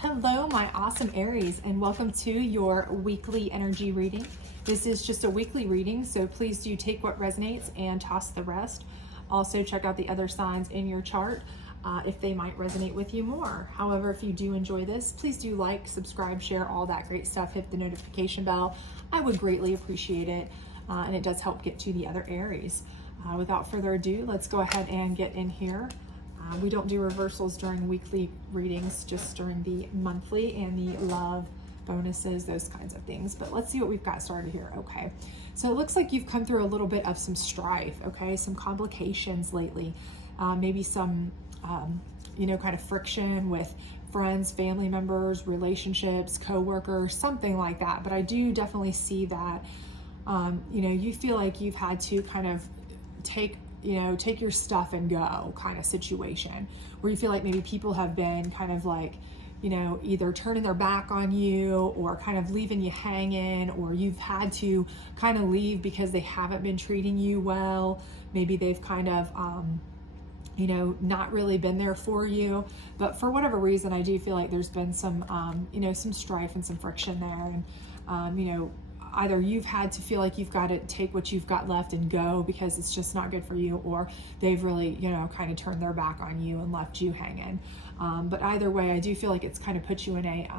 Hello, my awesome Aries, and welcome to your weekly energy reading. This is just a weekly reading, so please do take what resonates and toss the rest. Also, check out the other signs in your chart if they might resonate with you more. However, if you do enjoy this, please do like, subscribe, share, all that great stuff. Hit the notification bell. I would greatly appreciate it, and it does help get to the other Aries. Without further ado, let's go ahead and get in here. We don't do reversals during weekly readings, just during the monthly and the love bonuses, those kinds of things. But let's see what we've got started here. Okay, so it looks like you've come through a little bit of some strife, okay, some complications lately, maybe some, kind of friction with friends, family members, relationships, co-workers, something like that. But I do definitely see that, you feel like you've had to kind of take your stuff and go kind of situation where you feel like maybe people have been kind of like, either turning their back on you or kind of leaving you hanging, or you've had to kind of leave because they haven't been treating you well. Maybe they've kind of, not really been there for you, but for whatever reason, I do feel like there's been some, some strife and some friction there. And, either you've had to feel like you've got to take what you've got left and go because it's just not good for you, or they've really, kind of turned their back on you and left you hanging. But either way, I do feel like it's kind of put you in a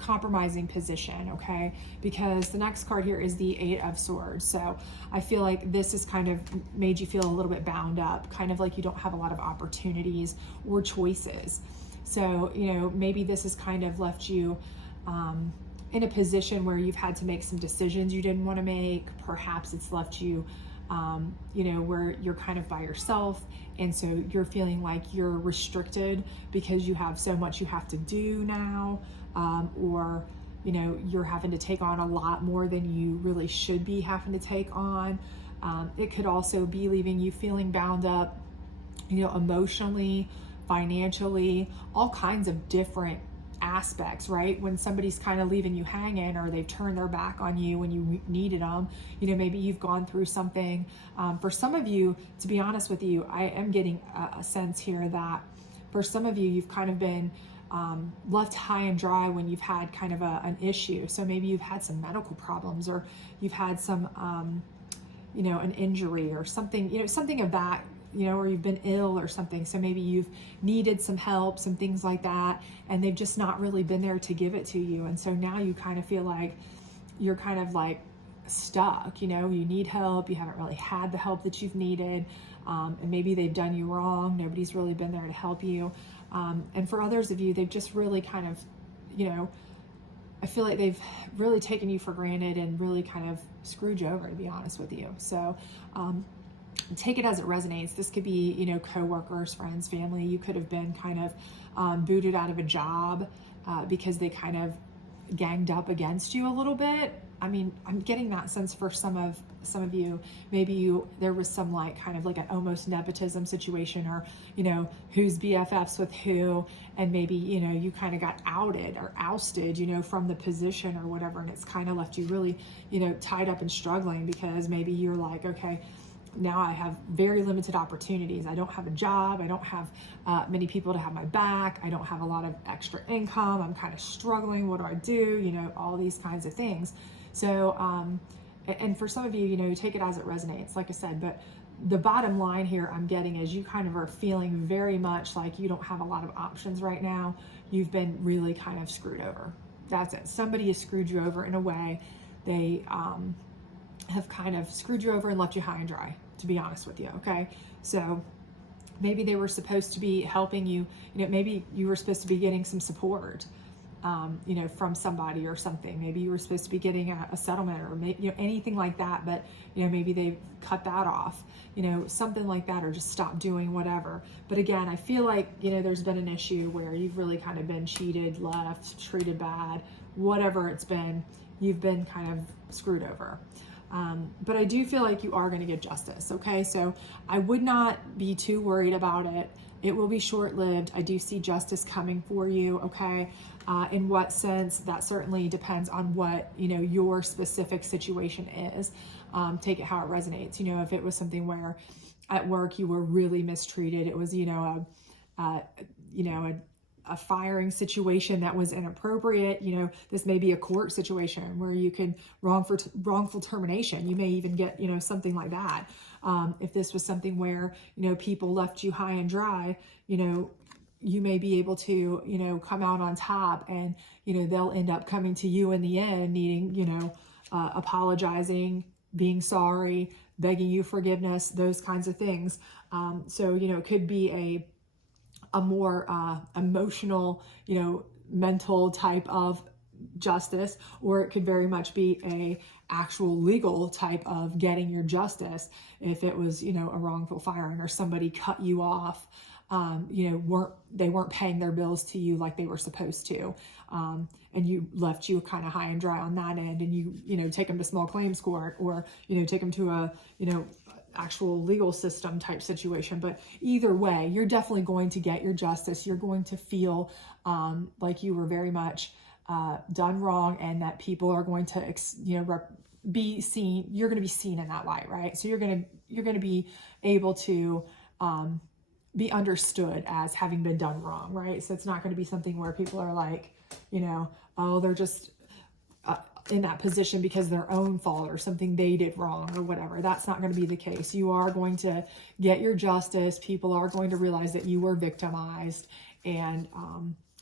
compromising position, okay? Because the next card here is the Eight of Swords. So I feel like this has kind of made you feel a little bit bound up, kind of like you don't have a lot of opportunities or choices. So, maybe this has kind of left you in a position where you've had to make some decisions you didn't want to make. Perhaps it's left you, where you're kind of by yourself. And so you're feeling like you're restricted because you have so much you have to do now, or, you're having to take on a lot more than you really should be having to take on. It could also be leaving you feeling bound up, emotionally, financially, all kinds of different aspects, right? When somebody's kind of leaving you hanging, or they've turned their back on you when you needed them, maybe you've gone through something. For some of you, to be honest with you, I am getting a sense here that for some of you, you've kind of been left high and dry when you've had kind of an issue. So maybe you've had some medical problems, or you've had some, an injury or something, something of that, or you've been ill or something. So maybe you've needed some help, some things like that, and they've just not really been there to give it to you. And so now you kind of feel like you're kind of like stuck, you need help. You haven't really had the help that you've needed. And maybe they've done you wrong. Nobody's really been there to help you. And for others of you, they've just really kind of, I feel like they've really taken you for granted and really kind of screwed you over, to be honest with you. So, take it as it resonates. This could be, co-workers, friends, family. You could have been kind of booted out of a job because they kind of ganged up against you a little bit. I mean, I'm getting that sense for some of you. Maybe there was some kind of like an almost nepotism situation, or who's BFFs with who, and maybe you kind of got outed or ousted from the position or whatever, and it's kind of left you really tied up and struggling because maybe you're like, okay, now I have very limited opportunities. I don't have a job. I don't have many people to have my back. I don't have a lot of extra income. I'm kind of struggling. What do I do? All these kinds of things. So, and for some of you, take it as it resonates, like I said, but the bottom line here I'm getting is you kind of are feeling very much like you don't have a lot of options right now. You've been really kind of screwed over. That's it. Somebody has screwed you over in a way. They, have kind of screwed you over and left you high and dry, to be honest with you. Okay. So maybe they were supposed to be helping you, maybe you were supposed to be getting some support, from somebody or something. Maybe you were supposed to be getting a settlement, or maybe, anything like that, but, maybe they cut that off, something like that, or just stop doing whatever. But again, I feel like, there's been an issue where you've really kind of been cheated, left, treated bad, whatever it's been, you've been kind of screwed over. But I do feel like you are going to get justice. Okay. So I would not be too worried about it. It will be short-lived. I do see justice coming for you. Okay. In what sense? That certainly depends on what, your specific situation is. Take it how it resonates. If it was something where at work you were really mistreated, it was, a a firing situation that was inappropriate. You know, this may be a court situation where you can wrongful termination. You may even get, you know, something like that. If this was something where, you know, people left you high and dry, you know, you may be able to, you know, come out on top, and, you know, they'll end up coming to you in the end needing, you know, apologizing, being sorry, begging you forgiveness, those kinds of things. So, you know, it could be a more emotional, you know, mental type of justice, or it could very much be a actual legal type of getting your justice. If it was, you know, a wrongful firing, or somebody cut you off, you know, they weren't paying their bills to you like they were supposed to, and you left you kind of high and dry on that end, and you know, take them to small claims court, or, you know, take them to a, you know, actual legal system type situation. But either way, you're definitely going to get your justice. You're going to feel like you were very much done wrong, and that people are going to, you know, be seen. You're going to be seen in that light, right? So you're going to be able to be understood as having been done wrong, right? So it's not going to be something where people are like, you know, oh, they're just in that position because of their own fault or something they did wrong or whatever. That's not going to be the case. You are going to get your justice. People are going to realize that you were victimized, and,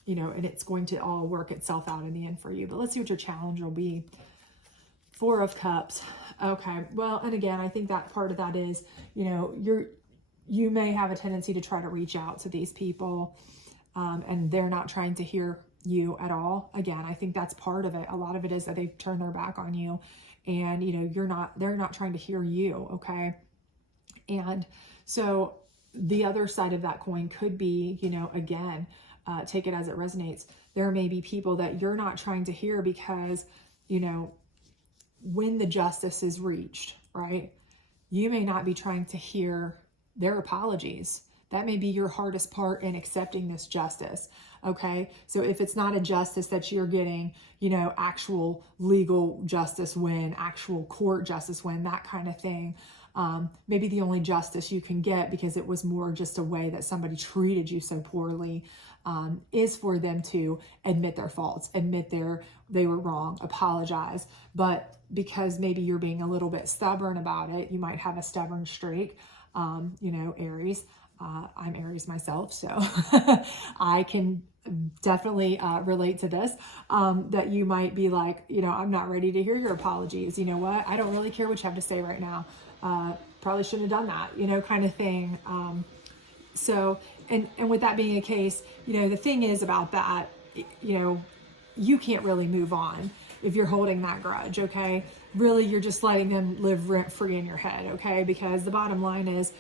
you know, and it's going to all work itself out in the end for you. But let's see what your challenge will be. 4 of Cups. Okay. Well, and again, I think that part of that is, you know, you may have a tendency to try to reach out to these people, and they're not trying to hear you at all. Again, I think that's part of it. A lot of it is that they've turned their back on you, and, you know, they're not trying to hear you. Okay. And so the other side of that coin could be, you know, again, take it as it resonates. There may be people that you're not trying to hear because, you know, when the justice is reached, right, you may not be trying to hear their apologies. That may be your hardest part in accepting this justice. Okay. So if it's not a justice that you're getting, you know, actual legal justice win, actual court justice win, that kind of thing, maybe the only justice you can get, because it was more just a way that somebody treated you so poorly, is for them to admit their faults, admit they were wrong, apologize. But because maybe you're being a little bit stubborn about it, you might have a stubborn streak, you know, Aries. I'm Aries myself, so I can definitely relate to this, that you might be like, you know, I'm not ready to hear your apologies. You know what? I don't really care what you have to say right now. Probably shouldn't have done that, you know, kind of thing. So, and with that being a case, you know, the thing is about that, you know, you can't really move on if you're holding that grudge. Okay. Really, you're just letting them live rent free in your head. Okay. Because the bottom line is,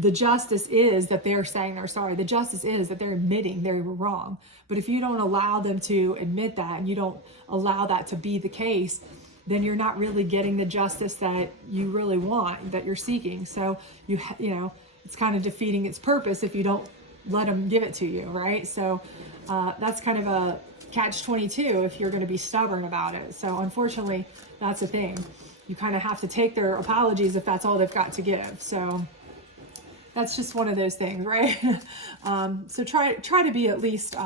the justice is that they're saying they're sorry. The justice is that they're admitting they were wrong. But if you don't allow them to admit that, and you don't allow that to be the case, then you're not really getting the justice that you really want, that you're seeking. So you know, it's kind of defeating its purpose if you don't let them give it to you, right? So that's kind of a catch-22 if you're going to be stubborn about it. So unfortunately, that's the thing. You kind of have to take their apologies if that's all they've got to give. So that's just one of those things, right? So try to be at least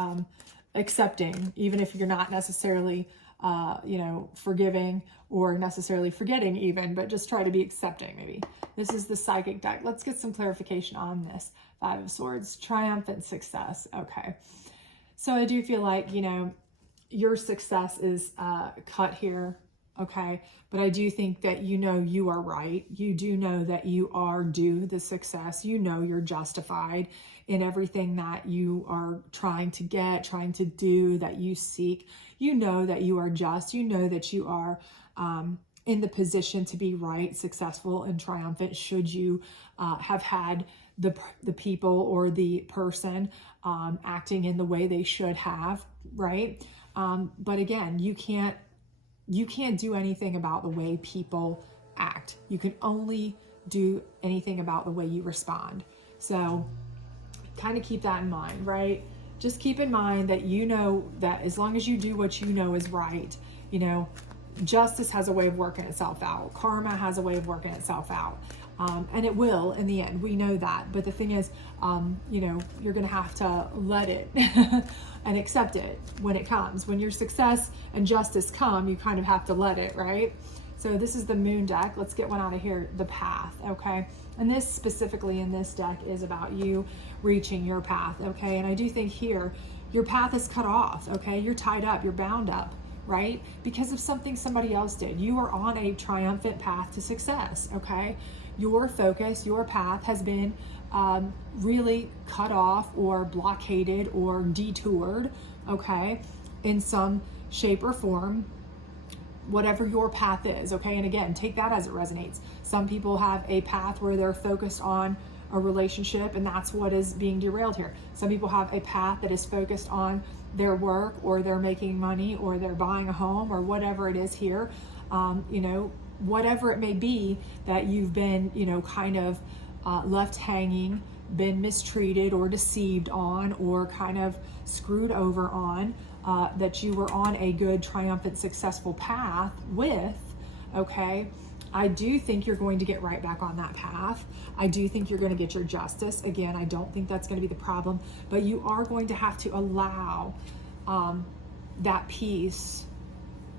accepting, even if you're not necessarily, you know, forgiving or necessarily forgetting even, but just try to be accepting maybe. This is the psychic deck. Let's get some clarification on this. 5 of Swords, triumphant success. Okay. So I do feel like, you know, your success is cut here. Okay. But I do think that, you know, you are right. You do know that you are due the success. You know, you're justified in everything that you are trying to get, trying to do, that you seek. You know that you are just. You know that you are in the position to be right, successful, and triumphant should you have had the people or the person acting in the way they should have, right? But again, you can't do anything about the way people act. You can only do anything about the way you respond. So kind of keep that in mind, right? Just keep in mind that, you know, that as long as you do what you know is right, you know, justice has a way of working itself out. Karma has a way of working itself out. And it will in the end, we know that. But the thing is, you know, you're going to have to let it and accept it when it comes. When your success and justice come, you kind of have to let it, right? So this is the moon deck. Let's get one out of here, the path, okay? And this specifically in this deck is about you reaching your path, okay? And I do think here, your path is cut off, okay? You're tied up, you're bound up, right? Because of something somebody else did. You are on a triumphant path to success, okay? Your focus, your path has been really cut off or blockaded or detoured, okay? In some shape or form, whatever your path is, okay? And again, take that as it resonates. Some people have a path where they're focused on a relationship, and that's what is being derailed here. Some people have a path that is focused on their work, or they're making money, or they're buying a home, or whatever it is here. You know, whatever it may be that you've been, you know, kind of left hanging, been mistreated or deceived on, or kind of screwed over on, that you were on a good, triumphant, successful path with, okay? I do think you're going to get right back on that path. I do think you're going to get your justice. Again, I don't think that's going to be the problem, but you are going to have to allow that peace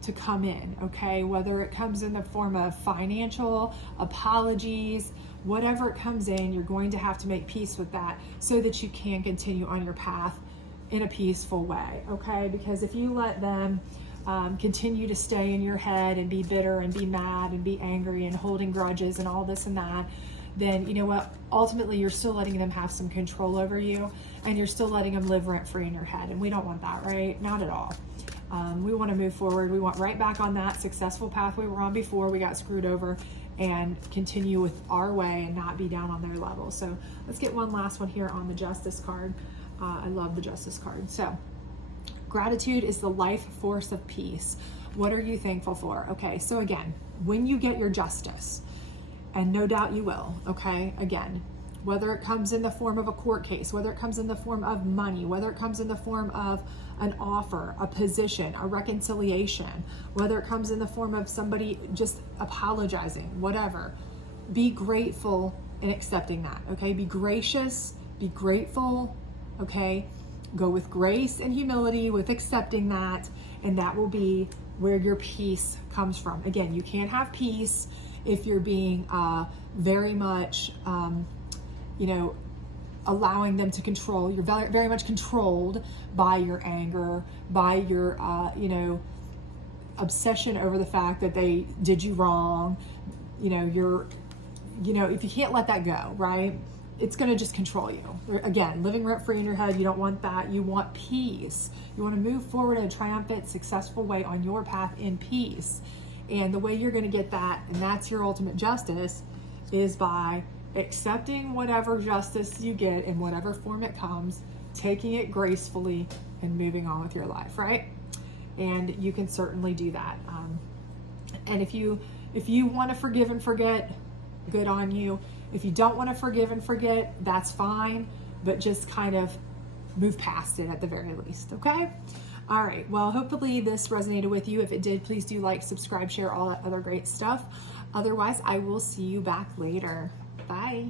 to come in, okay? Whether it comes in the form of financial apologies, whatever it comes in, you're going to have to make peace with that so that you can continue on your path in a peaceful way, okay? Because if you let them continue to stay in your head and be bitter and be mad and be angry and holding grudges and all this and that, then you know what? Ultimately, you're still letting them have some control over you, and you're still letting them live rent-free in your head. And we don't want that, right? Not at all. We want to move forward. We want right back on that successful path we were on before we got screwed over, and continue with our way and not be down on their level. So let's get one last one here on the Justice card. I love the Justice card. So gratitude is the life force of peace. What are you thankful for? Okay, so again, when you get your justice, and no doubt you will, okay, again, whether it comes in the form of a court case, whether it comes in the form of money, whether it comes in the form of an offer, a position, a reconciliation, whether it comes in the form of somebody just apologizing, whatever, be grateful in accepting that, okay? Be gracious, be grateful, okay? Go with grace and humility with accepting that, and that will be where your peace comes from. Again, you can't have peace if you're being very much, you know, allowing them to control. You're very, very much controlled by your anger, by your, you know, obsession over the fact that they did you wrong. You know, you know, if you can't let that go, right? It's going to just control you. Again, living rent-free in your head, you don't want that. You want peace. You want to move forward in a triumphant, successful way on your path in peace. And the way you're going to get that, and that's your ultimate justice, is by accepting whatever justice you get in whatever form it comes, taking it gracefully, and moving on with your life, right? And you can certainly do that. And if you want to forgive and forget, good on you. If you don't want to forgive and forget, that's fine, but just kind of move past it at the very least, okay? All right, well, hopefully this resonated with you. If it did, please do like, subscribe, share, all that other great stuff. Otherwise, I will see you back later. Bye.